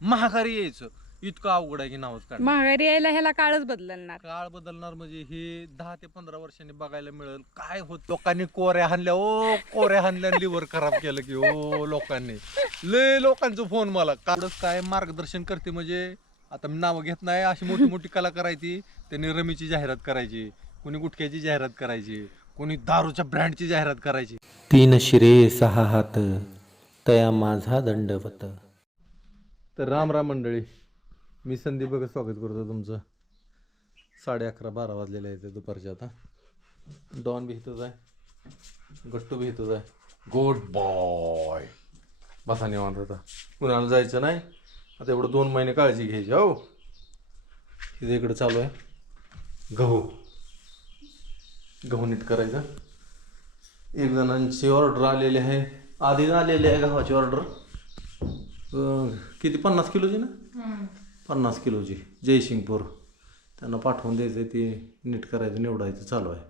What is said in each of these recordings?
महागारी यायचं. इतकं अवघड आहे की नावच काढ महागारी यायला ह्याला काळच बदलणार. काळ बदलणार म्हणजे हे दहा ते पंधरा वर्षांनी बघायला मिळेल. काय होत लोकांनी कोऱ्या हाणल्या. ओ कोऱ्या हाणल्या लिव्हर खराब केलं की ओ लोकांनी. लय लोकांचं फोन मला. काढच काय मार्गदर्शन करते म्हणजे आता मी नावं घेत नाही अशी मोठी मोठी कलाकार आहे ती. त्यांनी रमीची जाहिरात करायची कोणी गुटख्याची जाहिरात करायची कोणी दारूच्या ब्रँडची जाहिरात करायची. तीन शिरे सहा हात तया माझा दंडवत. तर राम राम मंडळी मी संदीप बघा स्वागत करतो तुमचं. साडे अकरा बारा वाजलेले आहेत दुपारच्या आता. डॉन बी आहे. गट्टू बी आहे. गुड बॉय बसा निवांत आता. कुणाला जायचं नाही. आता एवढं दोन महिने काळजी घ्यायची हो. इथे इकडं चालू आहे. गहू. गहू नीट करायचं. एक जणांची ऑर्डर आलेली आहे. आधी आलेली आहे गव्हाची ऑर्डर किती? पन्नास किलोची ना? पन्नास किलोची. जयसिंगपूर. त्यांना पाठवून द्यायचं ते नीट करायचं निवडायचं चालू आहे.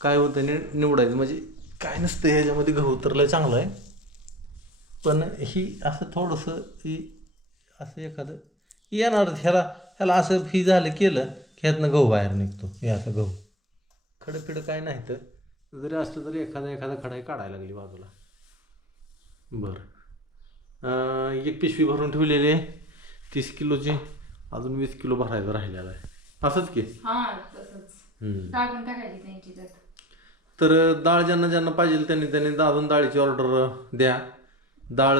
काय होतं नि निवडायचं म्हणजे काय नसतं ह्याच्यामध्ये गहू तर लय चांगलं आहे. पण ही असं थोडंसं ही असं एखादं येणार ह्याला ह्याला असं फी झालं केलं की ह्यातनं गहू बाहेर निघतो हे असं गहू. खडं काय नाही तर जरी असलं तरी एखादा एखादा खडाई काढायला लागली बाजूला. बरं. एक पिशवी भरून ठेवलेली आहे. तीस किलोची. अजून वीस किलो भरायचं राहिलेलं आहे. असंच की? हा तसंच. हम्म. टाकून टाकायची त्यांची त्यात. तर डाळ ज्यांना ज्यांना पाहिजे त्यांनी त्यांनी अजून डाळीची ऑर्डर द्या. डाळ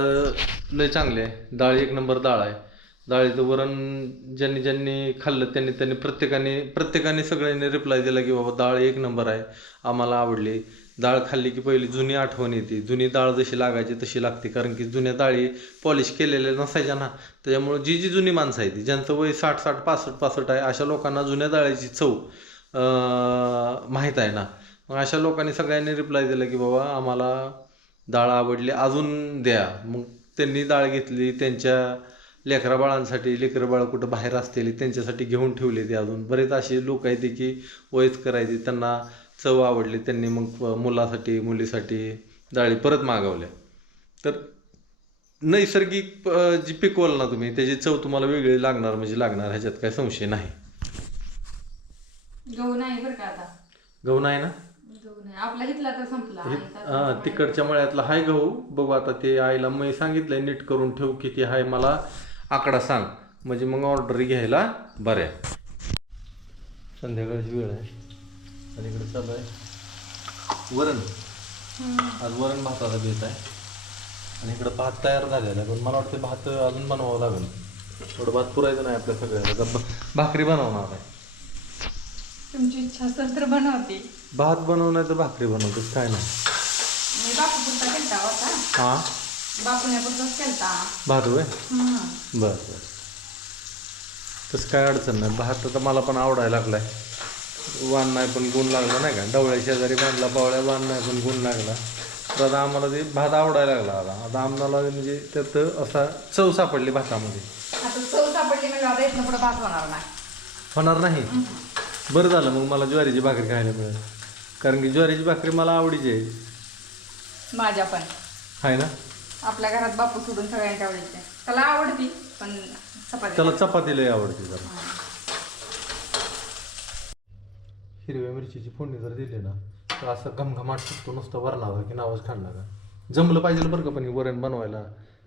लय चांगली आहे. डाळ एक नंबर डाळ आहे. डाळीचं वरण ज्यांनी ज्यांनी खाल्लं त्यांनी त्यांनी प्रत्येकाने प्रत्येकाने सगळ्यांनी रिप्लाय दिला की बाबा डाळ एक नंबर आहे आम्हाला आवडली. डाळ खाल्ली की पहिली जुनी आठवण येते. जुनी डाळ जशी लागायची तशी लागते. कारण की जुन्या डाळी पॉलिश केलेल्या नसायच्या ना. त्याच्यामुळे जी जी जुनी माणसं आहेत ती ज्यांचं वय साठ साठ पासष्ट पासष्ट आहे अशा लोकांना जुन्या डाळीची चव माहीत आहे ना. मग अशा लोकांनी सगळ्यांनी रिप्लाय दिला की बाबा आम्हाला डाळ आवडली अजून द्या. मग त्यांनी डाळ घेतली त्यांच्या लेकरा बाळांसाठी लेकरं बाळ कुठं बाहेर असलेली त्यांच्यासाठी घेऊन ठेवले ते अजून. बरेच असे लोक आहेत की वयच करायचे त्यांना चव आवडली त्यांनी मग मुलासाठी मुलीसाठी डाळी परत मागवल्या. तर नैसर्गिक जी पिकवल ना तुम्ही त्याची चव तुम्हाला वेगळी लागणार म्हणजे लागणार ह्याच्यात काही संशय नाही. गहू नाही बरं का आता? गहू नाही ना? गहू नाही. आपला तर संपला. हा तिकडच्या मळ्यातला हाय गहू. बघू आता ते आईला मी सांगितलंय नीट करून ठेव किती हाय मला. आकडा सांग. म्हणजे मग ऑर्डर घ्यायला बऱ्या संध्याकाळची वेळ आहे. आणि इकडे चालू आहे. वरण. आज वरण भाताचा बेत आहे. आणि इकडं भात तयार झालेला आहे. पण मला वाटतं भात अजून बनवावं लागेल. थोडं भात पुरायचं नाही आपल्या सगळ्याला भाकरी बनवणार आहे. तुमची इच्छा असेल तर बनवते. भात बनवणार तर भाकरी बनवतोच काय नाही. होता हां? बापुण्यापुरताच केलता. भात होय? हम्म. बर बर. तसं काय अडचण नाही. भात तर मला पण आवडायला लागलाय. वाण नाही पण गुण लागला नाही का? डवळ्या शेजारी बांधला पावळ्या वाण नाही पण गुण लागला. तर आता आम्हाला ते भात आवडायला लागला आता. आता आम्हाला म्हणजे त्यात असा चव सापडली भातामध्ये. आता चव सापडली म्हणजे आता इथनं पुढे भात होणार नाही. होणार नाही? बरं झालं मग मला ज्वारीची भाकरी खायला मिळेल. कारण की ज्वारीची भाकरी मला आवडीची आहे. माझ्या पण. आहे ना? आपल्या घरात बापू सोडून सगळ्यांच्या आवडीचे. त्याला आवडती पण चपाती. त्याला चपाती लय आवडते जरा. हिरव्या मिरचीची फोडणी जर दिली ना तर असं घमघमाट सुटतो नुसतं वरणावर की नावच खाणार का जमलं पाहिजे बरं का पण हे वरण बनवायला.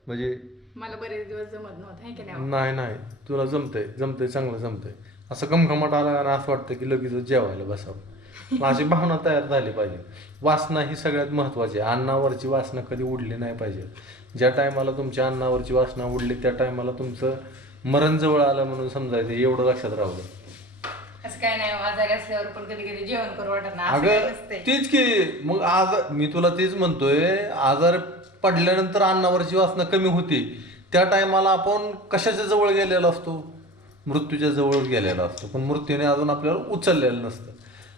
म्हणजे मला बरेच दिवस जमत नव्हतं की नाही? नाही नाही. तुला जमतंय जमतंय चांगलं जमतंय. असं घमघमाट आला ना असं वाटतं की लगेच जेवायला बसावं. अशी भावना तयार झाली पाहिजे. वासना ही सगळ्यात महत्त्वाची आहे. अन्नावरची वासना कधी उडली नाही पाहिजे. ज्या टायमाला तुमच्या अन्नावरची वासना उडली त्या टायमाला तुमचं मरण जवळ आलं म्हणून समजायचं एवढं लक्षात राहू असं काय नाही आजारी असल्यावर पण कधी कधी जेवण करू वाटत नाही. असं काही अगं नसते तेच की मग आज मी तुला तेच म्हणतोय आजार पडल्यानंतर अन्नावरची वासना कमी होती. त्या टायमाला आपण कशाच्या जवळ गेलेलो असतो? मृत्यूच्या जवळ गेलेलो असतो. पण मृत्यूने अजून आपल्याला उचललेलं नसतं.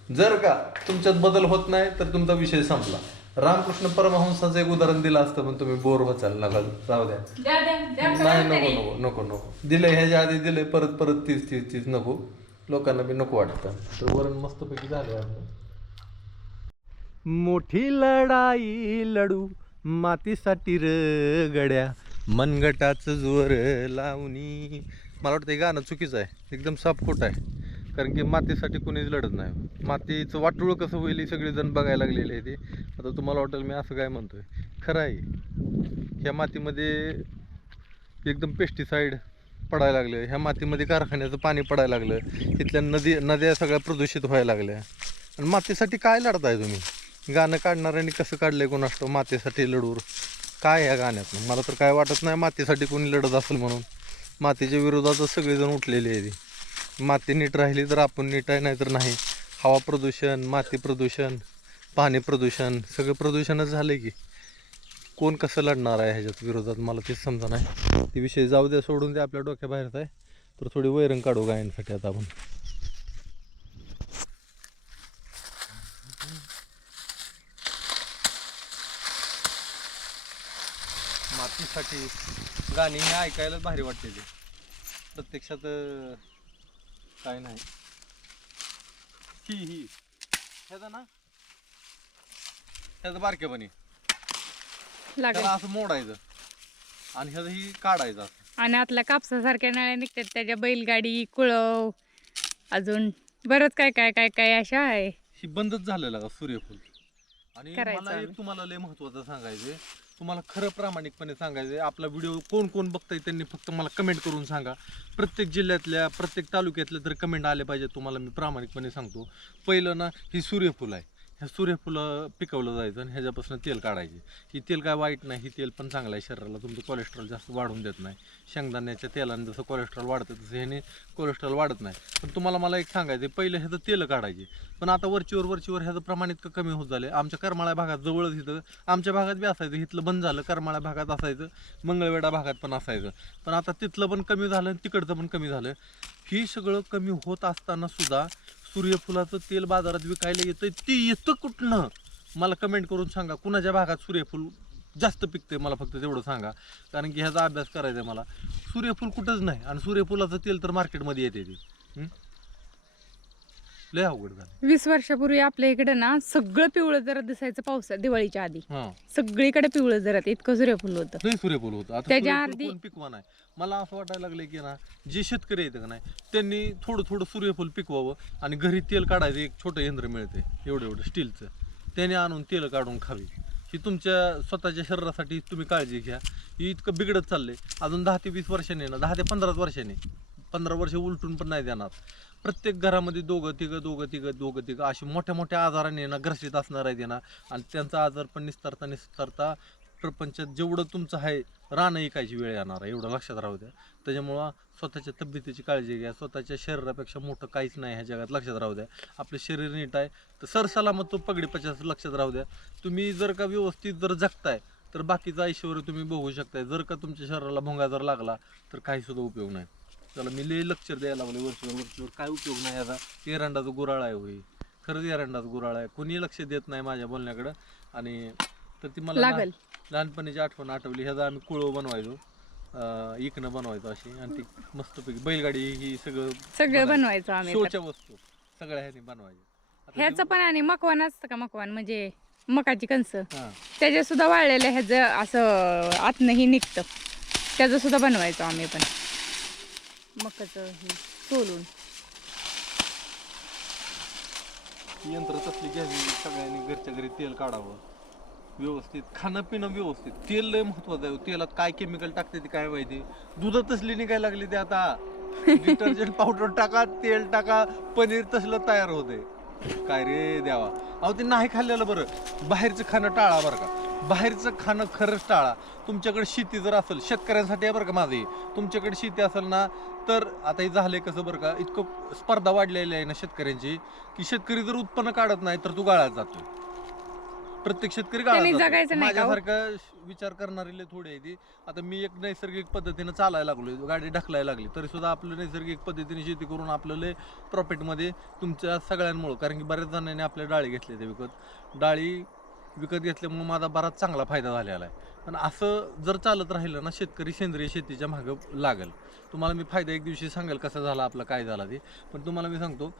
जर का तुमच्यात बदल होत नाही तर तुमचा विषय संपला. रामकृष्ण परमहंसाचं एक उदाहरण दिलं असतं पण तुम्ही बोर होचाल नका. जाऊ द्या. द्या द्या द्या नाही नको नको नको नको. दिलंय ह्याच्या आधी दिलंय परत परत तीच तीच तीच नको. लोकांना बी नको वाटतं. तर वरण मस्तपैकी झालं आपलं मोठी लढाई लढू मातीसाठी र गड्या मनगटाचं जोर लावणी. मला वाटतं हे गाणं चुकीचं आहे. एकदम साफ खोट आहे. कारण की मातीसाठी कोणीच लढत नाही. मातीचं वाटूळ कसं होईल हे सगळेजण बघायला लागलेले आहे ते आता तुम्हाला वाटेल मी असं काय म्हणतोय. खरं आहे ह्या मातीमध्ये एकदम पेस्टिसाईड पडायला लागलं. ह्या मातीमध्ये कारखान्याचं पाणी पडायला लागलं. इथल्या नदी नद्या सगळ्या प्रदूषित व्हायला लागल्या. आणि मातीसाठी काय लढताय तुम्ही? गाणं काढणाऱ्यांनी कसं काढलं कोण कोणाष्टो मातीसाठी लढूर? काय ह्या गाण्यातून? मला तर काय वाटत नाही मातीसाठी कोणी लढत असेल म्हणून. मातीच्या विरोधातच सगळेजण उठलेले आहे ती माती नीट राहिली तर आपण नीट आहे नाही तर नाही. हवा प्रदूषण माती प्रदूषण पाणी प्रदूषण सगळं प्रदूषणच झालं की. कोण कसं लढणार आहे ह्याच्यात विरोधात? मला तेच समजा नाही ते विषय जाऊ द्या सोडून द्या आपल्या डोक्याबाहेरच आहे. तर थोडी वैरण काढू गायांसाठी आता आपण? मातीसाठी गाणी हे ऐकायलाच भारी वाटते ते. प्रत्यक्षात काय नाही. ही ही. ह्याचा ना. ह्याचं बारकेपणी लागेल. त्याला असं मोडायचं. आणि ह्याचं ही काढायचं असं. आणि आतल्या कापसासारख्या नळ्या निघतात. त्याच्या बैलगाडी कुळव अजून बरंच काय काय काय काय अशा आहे. ही बंदच झालेलं का? सूर्यफूल. आणि करायचं मला एक. तुम्हाला लय महत्वाचं सांगायचंय. तुम्हाला खरं प्रामाणिकपणे सांगायचंय आपला व्हिडिओ कोण कोण बघताय त्यांनी फक्त मला कमेंट करून सांगा. प्रत्येक जिल्ह्यातल्या प्रत्येक तालुक्यातल्या तर कमेंट आले पाहिजे तुम्हाला मी प्रामाणिकपणे सांगतो. पहिलं ना ही सूर्यफूल आहे. ह्या सूर्यफुलं पिकवलं जायचं आणि ह्याच्यापासून तेल काढायचे. ही तेल काय वाईट नाही ही तेल पण चांगलं आहे शरीराला तुमचं कोलेस्ट्रॉल जास्त वाढून देत नाही. शेंगदाण्याच्या तेलाने जसं कोलेस्ट्रॉल वाढतं तसं ह्याने कोलेस्ट्रॉल वाढत नाही. पण तुम्हाला मला एक सांगायचं आहे, पहिलं ह्याचं तेल काढायचे. पण आता वरचीवर वरचीवर ह्याचं प्रमाण इतकं कमी होत झालं आमच्या करमाळ्या भागात जवळच इथं आमच्या भागात बी असायचं इथलं बंद झालं करमाळ्या भागात असायचं मंगळवेढा भागात पण असायचं. पण आता तिथलं पण कमी झालं आणि तिकडचं पण कमी झालं. ही सगळं कमी होत असताना सुद्धा सूर्यफुलाचं तेल बाजारात विकायला येतं ते येतं कुठनं? मला कमेंट करून सांगा. कुणाच्या भागात सूर्यफूल जास्त पिकते मला फक्त तेवढं सांगा. कारण की ह्याचा अभ्यास करायचा आहे मला. सूर्यफूल कुठंच नाही. आणि सूर्यफुलाचं तेल तर मार्केटमध्ये येते ते. लय अवघड झालं. वीस वर्षापूर्वी आपल्या इकडे ना सगळं पिवळं जरा दिसायचं पावसात दिवाळीच्या आधी. हां. सगळीकडे पिवळं जरा इतकं सूर्यफूल होतं. लय सूर्यफूल होतं. आता त्याच्या सूर्यफूल अर्धी- कोण पिकवा नाही. मला असं वाटायला लागलं की ना जे शेतकरी येतं का नाही त्यांनी थोडं थोडं सूर्यफूल पिकवावं आणि घरी तेल काढायचं एक छोटं यंत्र मिळते एवढं एवढं स्टीलचं. त्याने आणून तेल काढून खावी. ही तुमच्या स्वतःच्या शरीरासाठी तुम्ही काळजी घ्या. ही इतकं बिघडत चाललंय. अजून दहा ते वीस वर्षांनी ना दहा ते पंधरा वर्षांनी. पंधरा वर्ष उलटून पण नाही देणार. प्रत्येक घरामध्ये दोघं तिघं दोघं तिघं दोघं तिघं अशी मोठ्या मोठ्या आजाराने ना ग्रसित असणार आहे देणार आणि त्यांचा आजार पण निस्तारता निस्तारता प्रपंचात जेवढं तुमचं आहे राहणं ऐकायची वेळ येणार आहे एवढं लक्षात राहू द्या. त्याच्यामुळं स्वतःच्या तब्येतीची काळजी घ्या स्वतःच्या शरीरापेक्षा मोठं काहीच नाही ह्या जगात लक्षात राहू द्या. आपलं शरीर नीट आहे तर सरसलामत तो पगडी पचास लक्षात राहू द्या. तुम्ही जर का व्यवस्थित जर जगताय तर बाकीचं ऐश्वर तुम्ही बघू शकताय. जर का तुमच्या शरीराला भोंगा जर लागला तर काहीसुद्धा उपयोग नाही. चला मी लई लक्ष द्यायला लागले वर्षभर वर्षभर. काय उपयोग नाही याचा? एरंडाचा गुराळ आहे होई खरंच एरंडाचा गुराळ आहे. कोणी लक्ष देत नाही माझ्या बोलण्याकडं. आणि तर ती मला लागल. लहान- लहानपणीची आठवण आठवली. ह्याचा आम्ही कुळव बनवायचो. अं, इकणं बनवायचो अशी. आणि ती मस्तपैकी बैलगाडी ही सगळं सगळं बनवायचं. आम्ही तर. शोच्या वस्तू. सगळ्या ह्यानी बनवायचे. आता ह्याचं पण आणि मकवान असतं का मकवान? म्हणजे मकाची कणस. ते- हां. त्याच्या सुद्धा वाळलेलं ह्याचं असं आतनंही निघतं. त्याचं सुद्धा बनवायचो आम्ही पण. मकाचं हे सोलून. यंत्र तसली घ्यावी सगळ्यांनी घरच्या घरी तेल काढावं. व्यवस्थित खाणं पिणं व्यवस्थित. तेल लय महत्वाचं आहे तेलात काय केमिकल टाकते ते काय माहिती? दूध तसली निघायला लागली ते आता. डिटर्जंट पावडर टाका तेल टाका पनीर तसलं तयार होते काय रे द्यावा अहो ते नाही खाल्लेलं बरं. बाहेरचं खाणं टाळा बरं का. बाहेरचं खाणं खरंच टाळा. तुमच्याकडे शेती जर असेल शेतकऱ्यांसाठी आहे बरं का माझी तुमच्याकडे शेती असेल ना तर आता हे झालंय कसं बरं का इतकं स्पर्धा वाढलेली आहे ना शेतकऱ्यांची की शेतकरी जर उत्पन्न काढत नाही तर तू गाळ्यात जातो प्रत्येक शेतकरी का हो? माझ्यासारखा विचार करणारी लय थोडी आहे ती आता मी एक नैसर्गिक पद्धतीने चालायला लागलो गाडी ढकलायला लागली तरी सुद्धा आपलं नैसर्गिक पद्धतीने शेती करून आपलं लय प्रॉफिटमध्ये तुमच्या सगळ्यांमुळं कारण की बऱ्याच जणांनी आपल्या डाळी घेतल्या त्या विकत. डाळी विकत घेतल्यामुळं माझा बराच चांगला फायदा झालेला आहे. पण असं जर चालत राहिलं ना शेतकरी सेंद्रिय शेतीच्या मागं लागेल. तुम्हाला मी फायदा एक दिवशी सांगेल कसा झाला आपला काय झाला ते. पण तुम्हाला मी सांगतो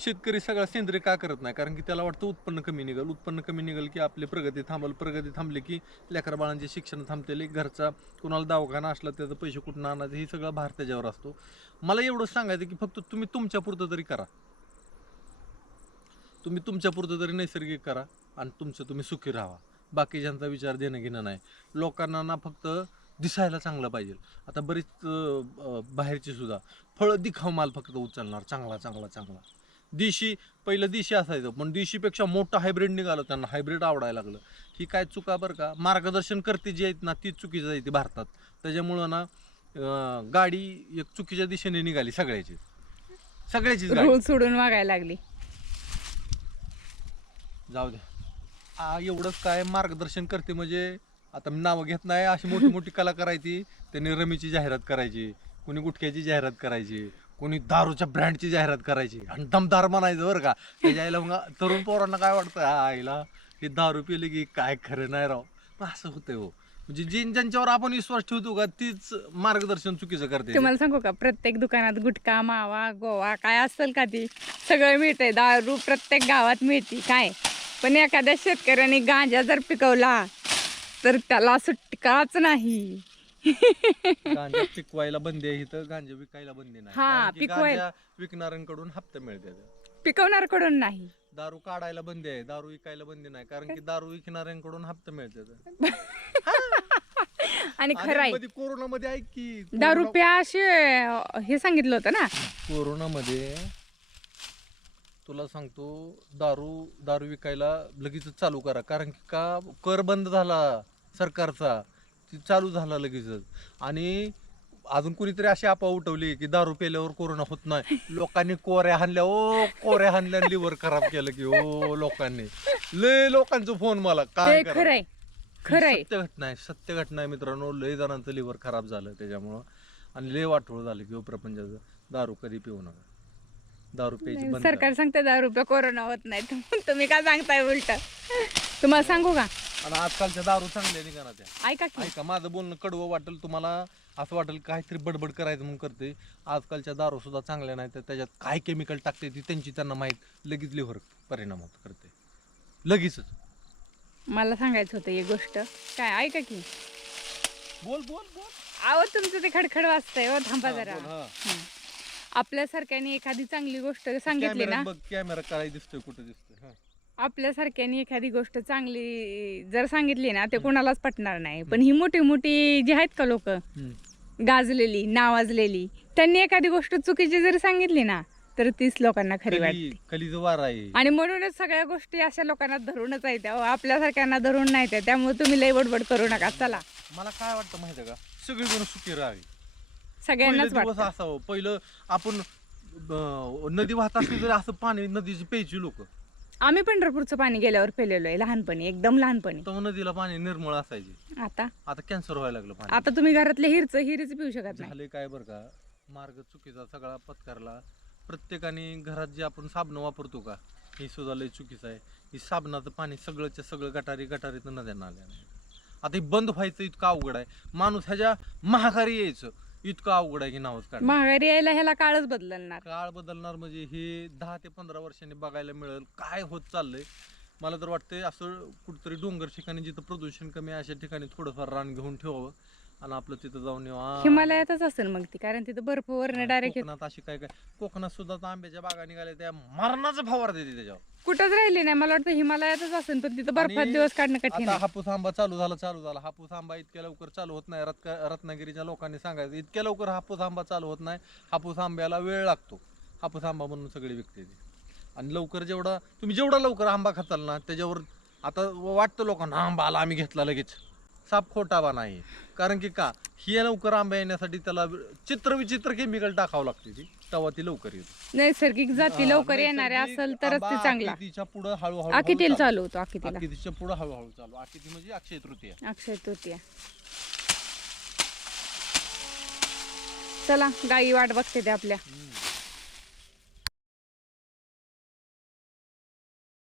शेतकरी सगळा सेंद्रिय का करत नाही? कारण की त्याला वाटतं उत्पन्न कमी निघेल. उत्पन्न कमी निघेल की आपली प्रगती थांबल. प्रगती थांबली की लेकरा बाळांचे शिक्षण थांबतेले घरचा कुणाला दवाखाना असला त्याचं पैसे कुठून आणायचं हे सगळं भार त्याच्यावर असतो. मला एवढं सांगायचं की फक्त तुम्ही तुमच्यापुरतं तरी करा. तुम्ही तुमच्या पुरतं तरी नैसर्गिक करा आणि तुमचं तुम्ही सुखी राहा. बाकीच्यांचा विचार देणं घेणं नाही. लोकांना ना फक्त दिसायला चांगलं पाहिजे. आता बरीच बाहेरची सुद्धा फळं दिखाव माल फक्त उचलणार. चांगला चांगला चांगला. देशी पहिलं देशी असायचं पण देशीपेक्षा मोठं हायब्रिड निघालं त्यांना. हायब्रिड आवडायला लागलं. ही काय चुका बरं का? मार्गदर्शन करते जी आहेत ना ती चुकीचं आहे ती भारतात. त्याच्यामुळं ना गाडी एक चुकीच्या दिशेने निघाली सगळ्याची सगळ्याची सोडून वागायला लागली. जाऊ द्या आ, एवढंच काय मार्गदर्शन करते म्हणजे आता मी नावं घेत नाही अशी मोठी मोठी कलाकार आहे ती. त्यांनी रमीची जाहिरात करायची कोणी गुटख्याची जाहिरात करायची कोणी दारूच्या ब्रँडची जाहिरात करायची. आणि दमदार म्हणायचं बरं का त्याच्या आईला मग तरुण पोरांना काय वाटतं आईला हे दारू पिले की काय खरं नाही राव. पण असं होतंय हो. म्हणजे जे ज्यांच्यावर आपण विश्वास ठेवतो का तीच मार्गदर्शन चुकीचं करते. तुम्हाला सांगू का प्रत्येक दुकानात गुटखा मावा गोवा काय असेल का ती सगळं मिळतंय. दारू प्रत्येक गावात मिळते काय? पण एखाद्या शेतकऱ्याने गांजा जर पिकवला तर त्याला सुटकाच नाही. गांजा पिकवायला बंदी आहे इथं गांजा विकायला बंदी नाही. हा, कारण की पिकवायला- गांजा विकणाऱ्यांकडून हप्ते मिळते पिकवणारकडून नाही. दारू काढायला बंदी आहे दारू विकायला बंदी नाही कारण की दारू विकणाऱ्यांकडून हप्ते मिळते आणि खरं आहे. मध्ये कोरोनामध्ये ऐक की दारू प्या असे हे सांगितलं होतं ना? कोरोनामध्ये तुला सांगतो दारू दारू विकायला लगेच चालू करा कारण की का कर बंद झाला सरकारचा ती चालू झाला लगेचच. आणि अजून कुणीतरी अशी आपा उठवली की दारू पेल्यावर कोरोना होत नाही. लोकांनी कोऱ्या हाणल्या ओ कोऱ्या हाणल्या लिव्हर खराब केलं की ओ लोकांनी. लय लोकांचा फोन मला. काय खरं करावं? आहे खरं आहे सत्य घटना आहे सत्य घटना आहे मित्रांनो. लय जणांचं लिव्हर खराब झालं त्याच्यामुळं. आणि लय वाटोळ झालं की प्रपंचाचं. दारू कधी पिऊ नका. दारू प्यायची बंद सरकार करा. सांगते दहा रुपये कोरोना होत नाही. तर तुम्ही काय सांगताय उलट? तुम्हाला सांगू का? आणि आजकालच्या दारू चांगल्या निघा त्या. ऐका की. ऐका माझं बोलणं कडवं वाटेल तुम्हाला. असं वाटेल काहीतरी बडबड करायचं म्हणून करते आजकालच्या दारू सुद्धा चांगल्या नाही तर त्याच्यात काय केमिकल टाकते ती त्यांची त्यांना माहीत. लगेच लिव्हर परिणाम होत करते लगेचच. मला सांगायचं होतं ही गोष्ट. काय ऐका की. बोल बोल बोल. आहो तुमचं ते खडखड वाजतंय हो थांबा जरा. हा. आपल्यासारख्याने एखादी चांगली गोष्ट सांगितली ना. बघ कॅमेरा काय दिसतोय कुठं दिसतोय हा. आपल्यासारख्याने एखादी गोष्ट चांगली जर सांगितली ना ते कोणालाच पटणार नाही. पण ही. मोठी मोठी जी आहेत का लोक हम्म. गाजलेली नावाजलेली. त्यांनी एखादी गोष्ट चुकीची जर सांगितली ना तर तीच लोकांना खरी वाटते. कली कलीचं वार आहे. आणि म्हणूनच सगळ्या गोष्टी अशा लोकांना धरूनच आहेत. अहो, आपल्यासारख्यांना धरून नाही त्या त्यामुळे तुम्ही लय बडबड करू नका. चला. मला काय वाटतं माहिती का? सगळीजण सुखी राहावी. सगळ्यांनाच दिवस असावं. पहिलं आपण नदी वाहत असली तरी असं पाणी नदीची प्यायची लोक. आम्ही पंढरपूरचं पाणी गेल्यावर पेलेलो आहे लहानपणी एकदम लहानपणी. तेव्हा नदीला पाणी निर्मळ असायचे. आता? आता कॅन्सर व्हायला लागलं पाणी. आता तुम्ही घरातले हिरचं हिरीच पिऊ शकत नाही. झाले काय बरं का? मार्ग चुकीचा सगळा पत्करला. प्रत्येकाने घरात जे आपण साबण वापरतो का? हे सुद्धा लय चुकीचं आहे. ही साबणाचं पाणी सगळंच्या सगळं गटारी गटारीतून नद्यांना आल्या आता हे बंद व्हायचं इतकं अवघड आहे. माणूस ह्याच्या महागारी यायचं. इतकं अवघड आहे की नावच काढ महागारी यायला ह्याला काळच बदलणार. काळ बदलणार म्हणजे हे दहा ते पंधरा वर्षांनी बघायला मिळेल काय होत चाललंय. मला तर वाटतंय असं कुठतरी डोंगर ठिकाणी जिथं प्रदूषण कमी आहे अशा ठिकाणी थोडंफार रान घेऊन ठेवावं. आणि आपलं तिथं जाऊन निवांत- हिमालयातच असेल मग ती कारण तिथं बर्फ वरनं डायरेक्ट कोकणात अशी काय काय कोकणात सुद्धा आता आंब्याच्या बागा निघाल्या त्या मरणाचं फवार देते त्याच्यावर. कुठंच राहिली नाही मला वाटतं हिमालयातच असेल पण तिथं बर्फात आणि दिवस काढणं कठीण आता आहे. हापूस आंबा चालू झाला चालू झाला. हापूस आंबा इतक्या लवकर चालू होत नाही रत्क रत्नागिरीच्या लोकांनी सांगायचं इतक्या लवकर हापूस आंबा चालू होत नाही हापूस आंब्याला वेळ लागतो. हापूस आंबा म्हणून सगळी विकते ती. आणि लवकर जेवढा तुम्ही जेवढा लवकर आंबा खाताल ना त्याच्यावर आता वाटतं लोकांना आंबा आला आम्ही घेतला लगेच. साप खोटावा नाही कारण की का? ही लवकर आंबा येण्यासाठी त्याला चित्र विचित्र केमिकल टाकावं लागते ती. तेव्हा ती लवकर येते. नैसर्गिक जाती लवकर येणाऱ्या असेल तरच ती चांगला. तिच्या पुढे हळूहळू आकितील चालू. होतो आकितीला आकितीच्या पुढे हळूहळू चालू. आकिती म्हणजे अक्षय तृतीया. अक्षय तृतीया. चला गाई वाट बघते ते आपल्या.